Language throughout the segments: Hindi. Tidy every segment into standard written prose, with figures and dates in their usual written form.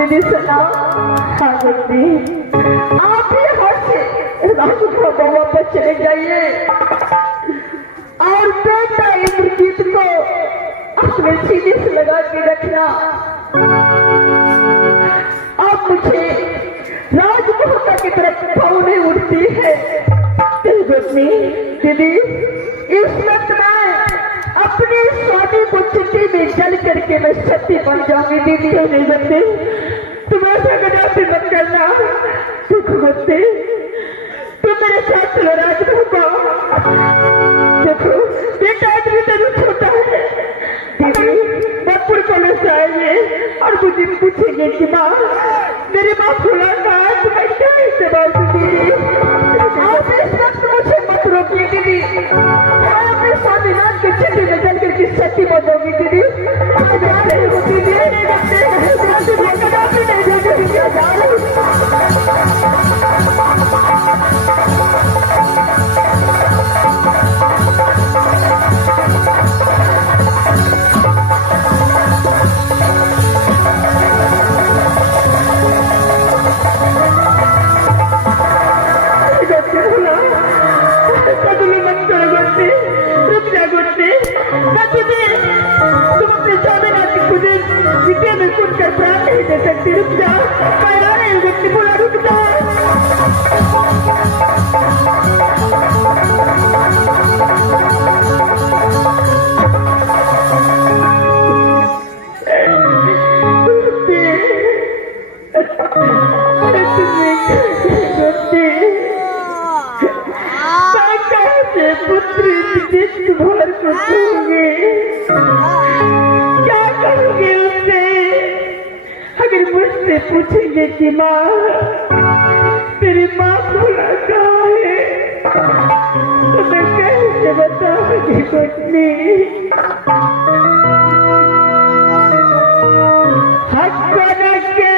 दीदी सुना। हाँ दीदी, आप यहाँ से राजू का बाबा पर चले जाइए और बेटा इंद्रजीत को अपने सीने से लगा के रखना। अब मुझे राजमाता की तरफ पौने उठती है। दीदी, इस वक्त मैं अपने स्वामी को चिट्ठी में जल करके मैं सत्य बन जाऊंगी। दीदी नहीं बनते, तुम्हारे गदाफी मत करना। देखो तुम मेरे साथ चलो राजमाता। देखो बेटा आदमी तो छोटा है। दीदी बपुर कॉलेज आएंगे और मुझे पूछेंगे कि माँ मेरी माँ फूला का तुम्हें क्या इस्तेमाल दीदी। आप इस वक्त मुझे मत रोकिए दीदी। मैं अपने स्वामीनाथ के चिट्ठी में जल करके सच्ची बदलूंगी दीदी। तुम अपने स्वामीनाथ की पूजे विद्या में कुछ कर प्राण नहीं दे सकती। रुक जा, मैं आ रही हूँ व्यक्ति बोला, रुक जा। पुत्री तुम्हारे को दूंगी, क्या करूंगी उससे? अगर मुझसे पूछेंगे कि माँ तेरी माँ भूला कहाँ है, तो मैं कैसे बताऊंगी कुछ नहीं। हक के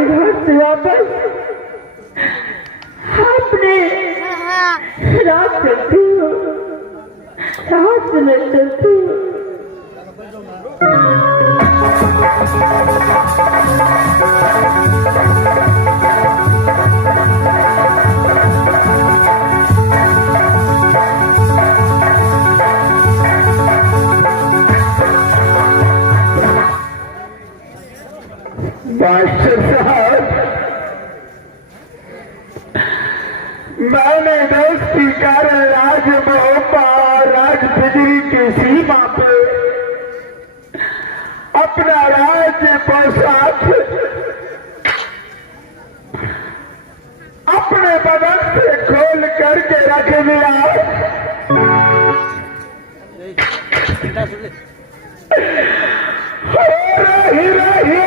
अपने घर से वापस अपने रात चलती हूँ, रात में चलती हूँ। मास्टर साहब, मैंने दोस्ती कर राज मोहब्बा राज बिजली की सीमा पे अपना राज पोशाक अपने बदन से खोल करके रख दिया। हो रही रही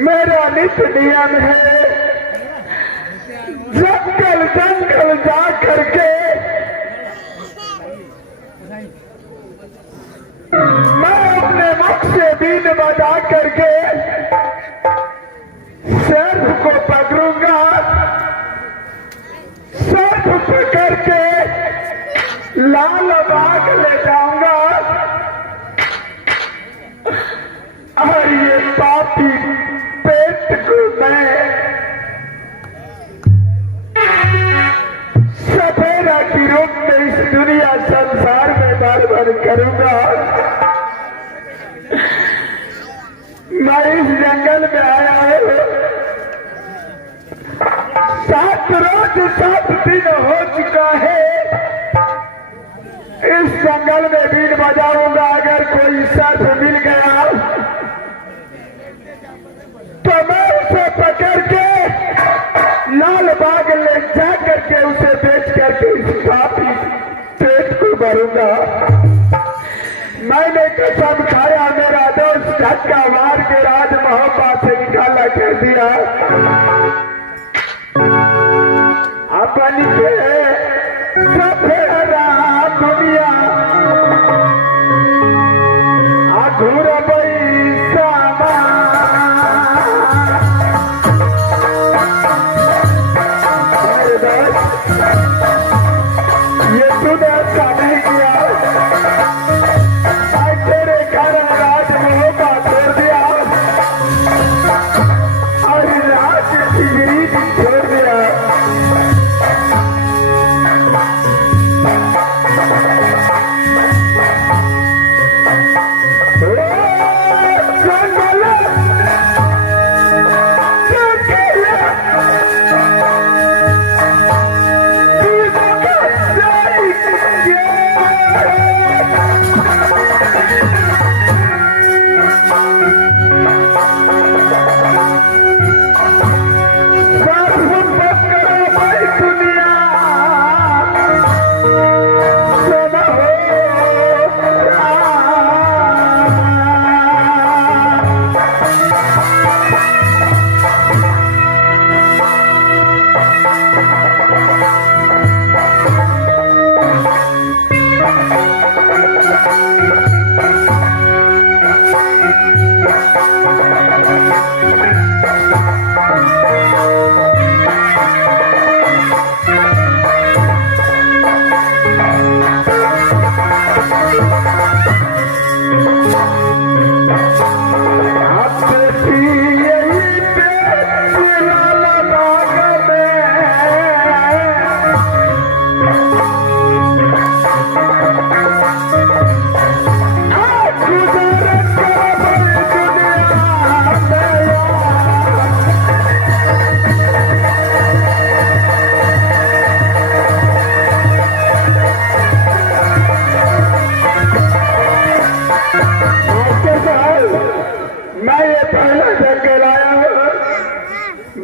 मेरा नित्य नियम है जंगल जंगल जा करके मैं अपने मुख से बीन बजा करके सर्फ को पकड़ूंगा, सर्फ पकड़ के लाल बाग ले जाऊंगा और ये पापी पेट को मैं सफेरा की रूप में इस दुनिया संसार में बार बार करूंगा। मैं इस जंगल में आया हूँ, 7 रोज 7 दिन हो चुका है। इस जंगल में बीन बजाऊंगा, अगर कोई सर्प मिल गया तो मैं उसे पकड़ के कसम खाया मेरा दोस्त धक्का मार के राज मोहब्बत से निकाला कर दिया। अपन के सफेरा दुनिया अधूर बैसामा ये तूने अच्छा नहीं किया। मैं तेरे कारण राज मोहब्बत छोड़ दिया और राज डिग्री छोड़ दिया।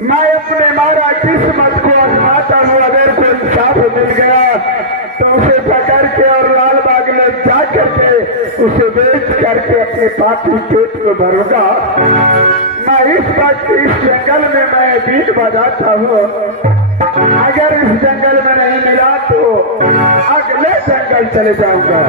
मैं अपने मारा किस्मत को आजमाता हूँ। अगर कोई इंसाफ मिल गया तो उसे पकड़ के और लाल बाग में जा करके उसे बेच करके अपने पापी पेट को भरूंगा। मैं इस वक्त इस जंगल में मैं बीट बजाता हूँ। अगर इस जंगल में नहीं मिला तो अगले जंगल चले जाऊंगा।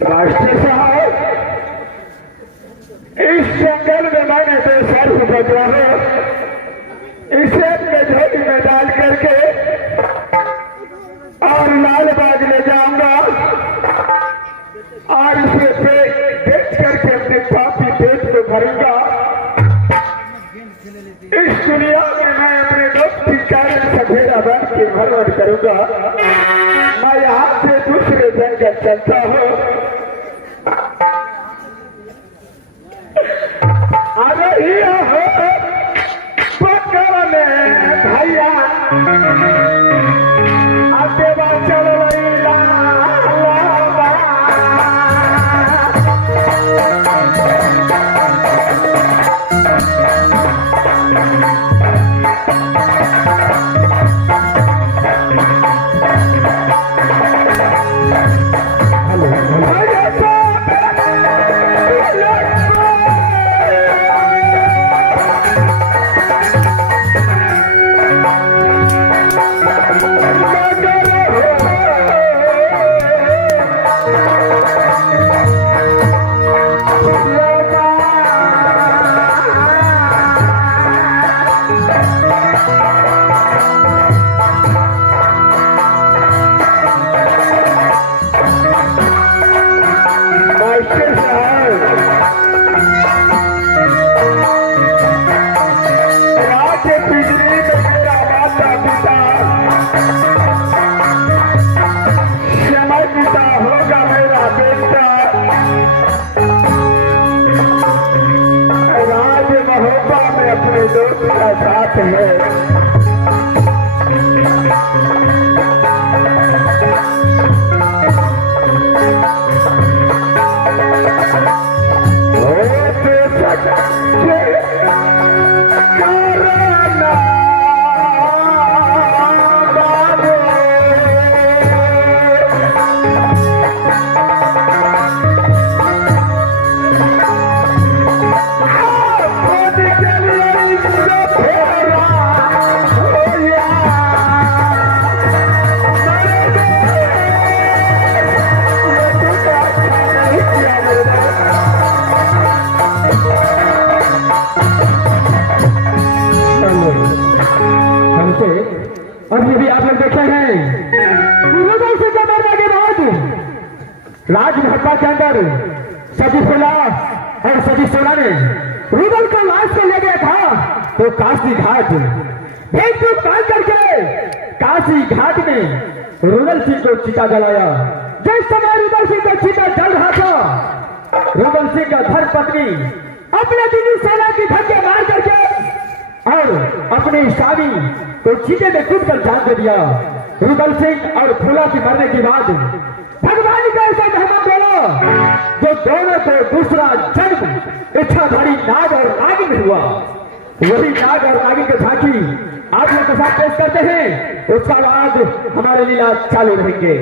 राष्ट्र साहब, इस जंगल में मैंने बेसर्फ बचा है। इसे अपने झोली में डाल करके और लाल बाग ले जाऊंगा और इसे बेच करके अपने पापी पेट को भरूंगा। इस दुनिया में मैं अपने दोस्त की कारण सफेरा बन के भरवट करूंगा। मैं यहाँ से दूसरे जंगल चलता हूँ। पकड़ने भैया देवा चल अपने दोस्त का साथ है। अभी भी आप लोग देखे हैं रुदल सिंह के मरने के बाद राजमहत्ता के अंदर सभी सोला और सभी सोला ने रुदल का लाश को ले गया था तो काशी घाट भेद काल करके काशी घाट में रुदल सिंह को चिता जलाया। जिस समय रुदल सिंह को चिता जल रहा था रुदल सिंह का धर्मपत्नी अपने दिनी सेना की धक्के मार करके और अपने स्वामी को चीते में कूद कर जान दे दिया। रुदल सिंह और फूला के मरने के बाद भगवान का ऐसा धर्म बोला जो दोनों को दूसरा जन्म इच्छाधारी नाग और नागिन हुआ। वही नाग और नागिन की झांकी आप लोग के साथ पेश करते हैं। उसका बाद हमारे लीला चालू रहेंगे।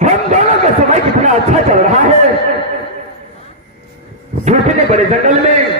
हम दोनों का समय कितना अच्छा चल रहा है। झूठने बड़े जंगल में